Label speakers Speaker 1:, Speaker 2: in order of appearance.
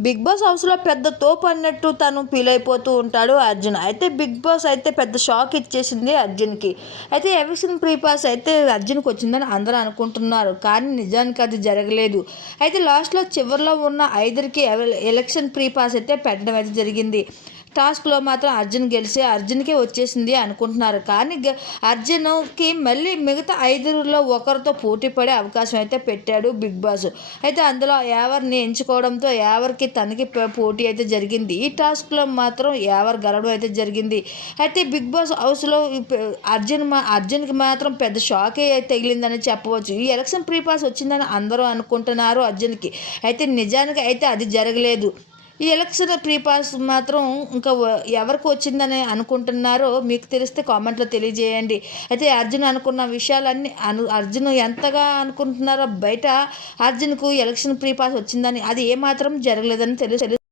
Speaker 1: Big boss హౌస్లో పెద్ద తోపు అన్నట్టు తను ఫీల్ అయిపోతూ ఉంటాడు అర్జున్. అయితే బిగ్ బాస్ అయితే పెద్ద షాక్ ఇచ్చేసింది అర్జున్కి. అయితే ఎవిక్షన్ ప్రీపాస్ అయితే అర్జున్కి వచ్చిందని అందరూ అనుకుంటున్నారు. కానీ నిజానికి అది జరగలేదు. అయితే లాస్ట్లో చివరిలో ఉన్న ఐదురికి ఎలక్షన్ ప్రీపాస్ అయితే పెట్టడం అయితే జరిగింది. టాస్క్లో మాత్రం అర్జున్ గెలిచి అర్జున్కే వచ్చేసింది అనుకుంటున్నారు. కానీ గ- అర్జున్కి మళ్ళీ మిగతా ఐదుగురిలో ఒకరితో పోటీ పడే అవకాశం అయితే పెట్టాడు బిగ్ బాస్. అయితే అందులో ఎవరిని ఎంచుకోవడంతో ఎవరికి తనకి పోటీ అయితే జరిగింది. ఈ టాస్క్లో మాత్రం ఎవరు గెలవడం అయితే జరిగింది. అయితే బిగ్ బాస్ హౌస్లో అర్జున్ మా అర్జున్కి మాత్రం పెద్ద షాకే తగిలిందని చెప్పవచ్చు. ఈ ఎలక్షన్ ప్రీ పాస్ వచ్చిందని అందరూ అనుకుంటున్నారు అర్జున్కి. అయితే నిజానికి అయితే అది జరగలేదు. ఈ ఎలక్షన్ ప్రీ పాస్ మాత్రం ఇంకా ఎవరికి వచ్చిందని అనుకుంటున్నారో మీకు తెలిస్తే కామెంట్లో తెలియజేయండి. అయితే అర్జున్ అనుకున్న విషయాలన్నీ అను అర్జున్ ఎంతగా అనుకుంటున్నారో బయట అర్జున్కు ఎలక్షన్ ప్రీ పాస్ వచ్చిందని అది ఏమాత్రం జరగలేదని తెలుసు